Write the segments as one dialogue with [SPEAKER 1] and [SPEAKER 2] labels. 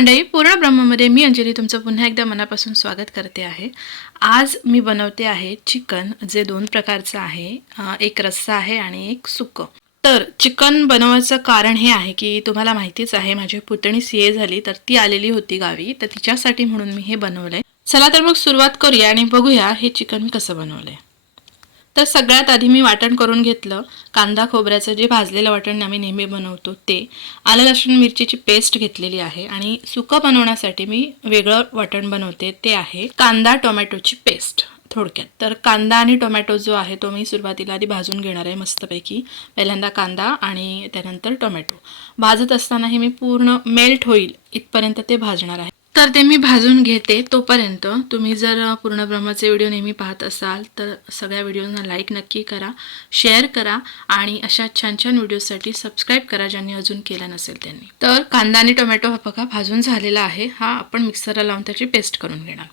[SPEAKER 1] मंडळी पूर्ण ब्रह्ममध्ये मी अंजली तुमचं पुन्हा एकदा मनापासून स्वागत करते आहे. आज मी बनवते आहे चिकन जे दोन प्रकारचं आहे. एक रस्सा आहे आणि एक सुकं तर चिकन बनवायचं कारण हे आहे की तुम्हाला माहितीच आहे माझी पुतणी सीए झाली तर ती आलेली होती गावी तर तिच्यासाठी म्हणून मी हे बनवलंय. चला तर मग सुरुवात करूया आणि बघूया हे चिकन मी कसं बनवलंय. तर सगळ्यात आधी मी वाटण करून घेतलं. कांदा खोबऱ्याचं जे भाजलेलं वाटण आम्ही नेहमी बनवतो ते. आलं लसूण मिरचीची पेस्ट घेतलेली आहे आणि सुकं बनवण्यासाठी मी वेगळं वाटण बनवते ते आहे कांदा टोमॅटोची पेस्ट थोडक्यात. तर कांदा आणि टोमॅटो जो आहे तो मी सुरुवातीला आधी भाजून घेणार आहे मस्तपैकी. पहिल्यांदा कांदा आणि त्यानंतर टोमॅटो. भाजत असताना हे मी पूर्ण मेल्ट होईल इथपर्यंत ते भाजणार आहे. तर ते मी भाजून घेते तोपर्यंत. तुम्ही जर पूर्ण ब्रह्माचे व्हिडिओ नेहमी पाहत असाल तर सगळ्या व्हिडिओजना लाईक नक्की करा शेअर करा आणि अशा छान छान व्हिडिओसाठी सबस्क्राईब करा ज्यांनी अजून केला नसेल त्यांनी. तर कांदा आणि टोमॅटो हा बघा भाजून झालेला आहे. हा आपण मिक्सरला लावून त्याची पेस्ट करून घेणार.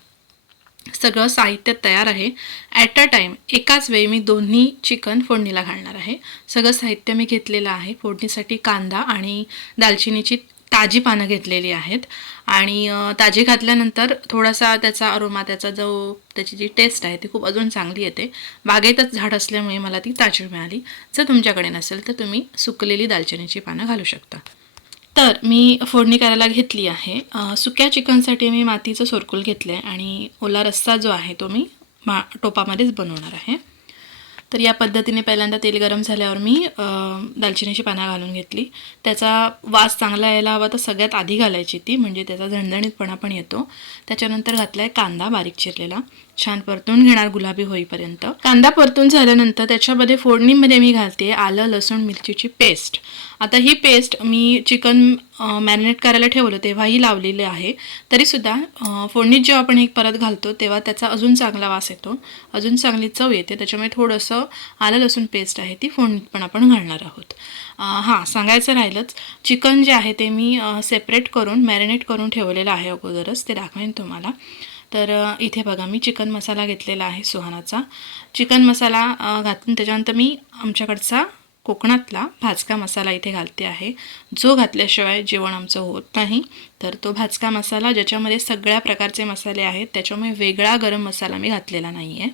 [SPEAKER 1] सगळं साहित्य तयार आहे. ॲट अ टाईम एकाच वेळी मी दोन्ही चिकन फोडणीला घालणार आहे. सगळं साहित्य मी घेतलेलं आहे. फोडणीसाठी कांदा आणि दालचिनीची ताजी पानं घेतलेली आहेत. आणि ताजी घातल्यानंतर थोडासा त्याचा अरोमा त्याचा जो त्याची जी टेस्ट आहे ती खूप अजून चांगली येते. बागेतच झाड असल्यामुळे मला ती ताजी मिळाली. जर तुमच्याकडे नसेल तर तुम्ही सुकलेली दालचिनीची पानं घालू शकता. तर मी फोडणी करायला घेतली आहे. सुक्या चिकनसाठी मी मातीचं सोरकुल घेतलं आहे आणि ओला रस्सा जो आहे तो मी मा टोपामध्येच बनवणार आहे. तर या पद्धतीने पहिल्यांदा तेल गरम झाल्यावर मी दालचिनीची पानं घालून घेतली. त्याचा वास चांगला यायला हवा तर सगळ्यात आधी घालायची ती म्हणजे त्याचा झणझणीतपणा पण येतो. त्याच्यानंतर घातला आहे कांदा बारीक चिरलेला. छान परतून घेणार गुलाबी होईपर्यंत. कांदा परतून झाल्यानंतर त्याच्यामध्ये फोडणीमध्ये मी घालते आलं लसूण मिरचीची पेस्ट. आता ही पेस्ट मी चिकन मॅरिनेट करायला ठेवलं तेव्हाही लावलेले आहे. तरीसुद्धा फोडणीत जेव्हा आपण हे परत घालतो तेव्हा त्याचा अजून चांगला वास येतो. अजून चांगली चव येते. त्याच्यामुळे थोडंसं आलं लसूण पेस्ट आहे ती फोडणीत पण आपण घालणार आहोत. हां सांगायचं राहिलंच. चिकन जे आहे ते मी सेपरेट करून मॅरिनेट करून ठेवलेलं आहे अगोदरच. ते दाखवेन तुम्हाला. तर इथे बघा मी चिकन मसाला घेतलेला आहे सुहानाचा. चिकन मसाला घातून त्याच्यानंतर मी आमच्याकडचा कोकणातला भाजका मसाला इथे घालते आहे. जो घातल्याशिवाय जेवण आमचं होत नाही. तर तो भाजका मसाला ज्याच्यामध्ये सगळ्या प्रकारचे मसाले आहेत त्याच्यामुळे वेगळा गरम मसाला मी घातलेला नाही आहे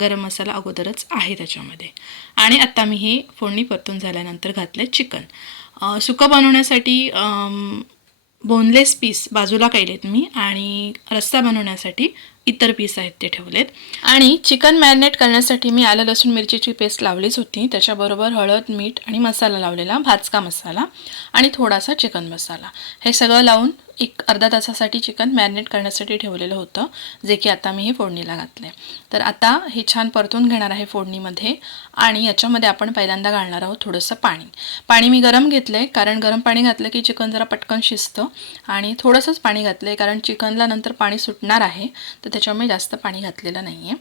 [SPEAKER 1] गरम मसाला अगोदरच आहे त्याच्यामध्ये. आणि आत्ता मी हे फोडणी परतून झाल्यानंतर घातले चिकन. सुकं बनवण्यासाठी बोनलेस पीस बाजूला केलेत मी आणि रस्सा बनवण्यासाठी इतर पीस आहेत ते ठेवलेत. आणि चिकन मॅरिनेट करण्यासाठी मी आलं लसूण मिरचीची पेस्ट लावलीच होती. त्याच्याबरोबर हळद मीठ आणि मसाला लावलेला भाजका मसाला आणि थोडासा चिकन मसाला. हे सगळं लावून एक अर्धा तासासाठी चिकन मॅरिनेट करण्यासाठी ठेवलेलं होतं जे की आता मी हे फोडणीला घातले तर आता हे छान परतून घेणार आहे फोडणीमध्ये आणि याच्यामध्ये आपण पहिल्यांदा घालणार आहोत थोडंसं पाणी. पाणी मी गरम घेतलं आहे कारण गरम पाणी घातलं की चिकन जरा पटकन शिजतं आणि थोडंसंच पाणी घातलं आहे कारण चिकनला नंतर पाणी सुटणार आहे. तर त्याच्यामुळे जास्त पाणी घातलेलं नाही आहे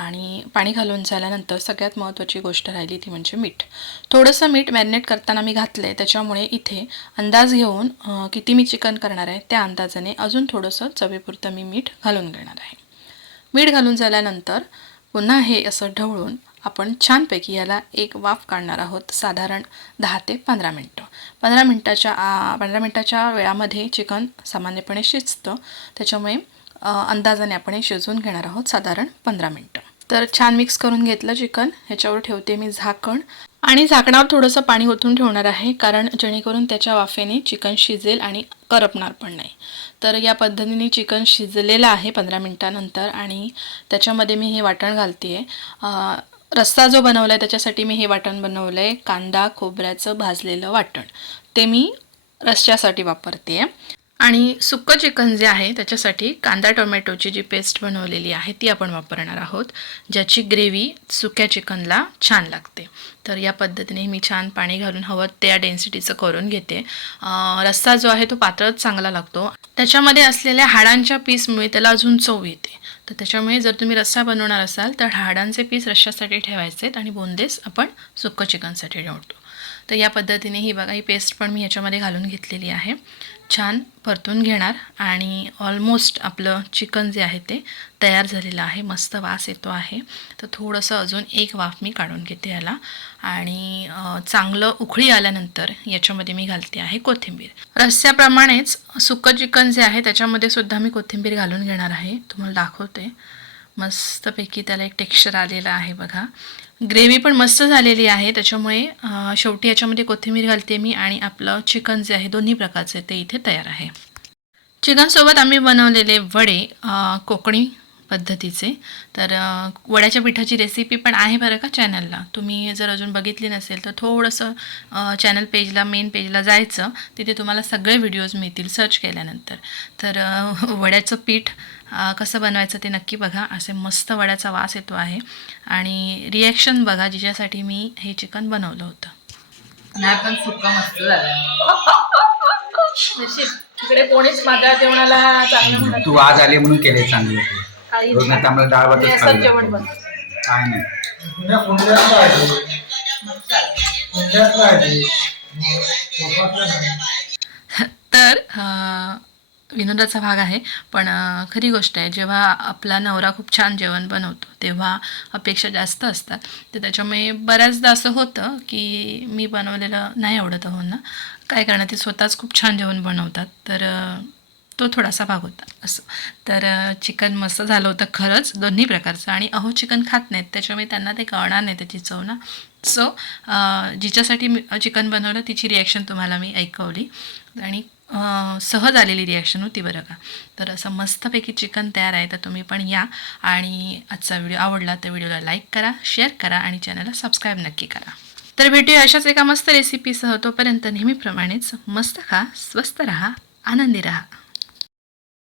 [SPEAKER 1] आणि पाणी घालून झाल्यानंतर सगळ्यात महत्त्वाची गोष्ट राहिली ती म्हणजे मीठ. थोडंसं मीठ मॅरिनेट करताना मी घातलं आहे त्याच्यामुळे इथे अंदाज घेऊन किती मी चिकन करणार आहे त्या अंदाजाने अजून थोडंसं चवीपुरतं मी मीठ घालून घेणार आहे. मीठ घालून झाल्यानंतर पुन्हा हे असं ढवळून आपण छानपैकी याला एक वाफ काढणार आहोत साधारण दहा ते पंधरा मिनटं. पंधरा मिनटाच्या पंधरा मिनटाच्या वेळामध्ये चिकन सामान्यपणे शिजतं. त्याच्यामुळे अंदाजाने आपण हे शिजवून घेणार आहोत साधारण पंधरा मिनटं. तर छान मिक्स करून घेतलं चिकन. ह्याच्यावर ठेवते मी झाकण. आणि झाकणावर थोडंसं पाणी ओतून ठेवणार आहे कारण जेणेकरून त्याच्या वाफेने चिकन शिजेल आणि करपणार पण नाही. तर या पद्धतीने चिकन शिजलेलं आहे पंधरा मिनटानंतर आणि त्याच्यामध्ये मी हे वाटण घालते आहे रस्सा जो बनवला आहे त्याच्यासाठी मी हे वाटण बनवलं आहे कांदा खोबऱ्याचं भाजलेलं वाटण. ते मी रस्स्यासाठी वापरते आहे आणि सुक्कं चिकन जे आहे त्याच्यासाठी कांदा टोमॅटोची जी पेस्ट बनवलेली आहे ती आपण वापरणार आहोत ज्याची ग्रेव्ही सुक्या चिकनला छान लागते. तर या पद्धतीने मी छान पाणी घालून हवं त्या डेन्सिटीचं करून घेते. रस्सा जो आहे तो पातळच चांगला लागतो. त्याच्यामध्ये असलेल्या हाडांच्या पीसमुळे त्याला अजून चव येते. तर त्याच्यामुळे जर तुम्ही रस्सा बनवणार असाल तर हाडांचे पीस रश्श्यासाठी ठेवायचे आहेत आणि बोंदेस आपण सुक्कं चिकनसाठी ठेवतो तर या पद्धतीने ही बघा ही पेस्ट पण मी याच्यामध्ये घालून घेतलेली आहे. छान परतून घेणार आणि ऑलमोस्ट आपलं चिकन जे आहे ते तयार झालेलं आहे. मस्त वास येतो आहे. तर थोडंसं अजून एक वाफ मी काढून घेते याला. आणि चांगलं उकळी आल्यानंतर याच्यामध्ये मी घालते आहे कोथिंबीर. रस्स्याप्रमाणेच सुकं चिकन जे आहे त्याच्यामध्ये सुद्धा मी कोथिंबीर घालून घेणार आहे. तुम्हाला दाखवते. मस्तपैकी त्याला एक टेक्स्चर आलेलं आहे बघा. ग्रेव्ही पण मस्त झालेली आहे. त्याच्यामुळे शेवटी याच्यामध्ये कोथिंबीर घालते मी आणि आपलं चिकन जे आहे दोन्ही प्रकारचे ते इथे तयार आहे. चिकनसोबत आम्ही बनवलेले वडे कोकणी पद्धतीचे. तर वड्याच्या पिठाची रेसिपी पण आहे बरं का चॅनलला तुम्ही जर अजून बघितली नसेल तर थोडंसं चॅनल पेजला मेन पेजला जायचं. तिथे तुम्हाला सगळे व्हिडिओज मिळतील सर्च केल्यानंतर. तर वड्याचं पीठ कसं बनवायचं ते नक्की बघा. असे मस्त वड्याचा वास येतो आहे. आणि रिॲक्शन बघा जिच्यासाठी मी हे चिकन बनवलं होतं.
[SPEAKER 2] नाही पण सुक्का मस्त झाला.
[SPEAKER 1] तिकडे कोणीच माझ्या जेवणाला चांगलं
[SPEAKER 3] तू आज आली म्हणून केले चांगलं.
[SPEAKER 1] काही
[SPEAKER 3] रोज नाही तर आम्हाला डाळ भातच
[SPEAKER 1] जेवण
[SPEAKER 3] लागतं. काय नाही.
[SPEAKER 4] पुण्या पुण्यात पाहिजे पुण्यात पाहिजे कोकणातलं नाही.
[SPEAKER 1] तर अं, विनोदाचा भाग आहे पण अं, खरी गोष्ट आहे जेव्हा आपला नवरा खूप छान जेवण बनवतो तेव्हा अपेक्षा जास्त असतात. तर त्याच्यामुळे बऱ्याचदा असं होतं की मी बनवलेलं नाही आवडत हो ना. काय करणार ते स्वतःच खूप छान जेवण बनवतात. तर अं, तो थोडासा भाग होता. असं. तर चिकन मस्त झालं होतं खरंच दोन्ही प्रकारचं. आणि अहो चिकन खात नाहीत. त्याच्यामुळे त्यांना ते कळणार नाही त्याची चव ना. सो जिच्यासाठी मी चिकन बनवलं तिची रिॲक्शन तुम्हाला मी ऐकवली. आणि सहज आलेली रिॲक्शन होती बरं का. तर असं मस्तपैकी चिकन तयार आहे तर तुम्ही पण या. आणि आजचा व्हिडिओ आवडला तर व्हिडिओला लाईक करा शेअर करा आणि चॅनलला सबस्क्राईब नक्की करा. तर भेटूया अशाच एका मस्त रेसिपीसह तोपर्यंत नेहमीप्रमाणेच मस्त खा स्वस्त रहा आनंदी रहा.